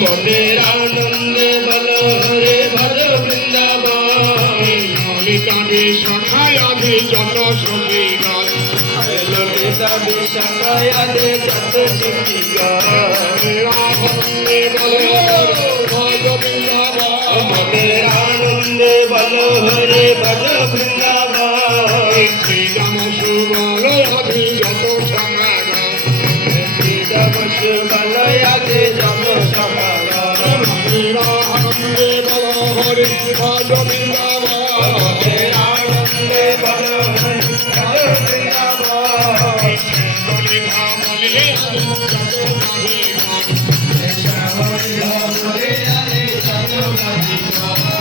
মনের আনন্দে বলো হরে ভজ বৃন্দাবন ললিতা বিশাখায় আদি যত সখীগণ ললিতা বিশাখায় আদি যত সখীগণ আনন্দে বলো ভজ বৃন্দাবন মনের আনন্দে বলো হরে ভজ বৃন্দাবন শ্রীরাম সুবলয় আদি যত সমাগম শ্রীরাম সুবলয় আদি যত সমাগম আনন্দে বলো হরে ভজ বৃন্দাবন আনন্দে বলো হরে ভজ বৃন্দাবন বলে বলে আদি যত সখীগণ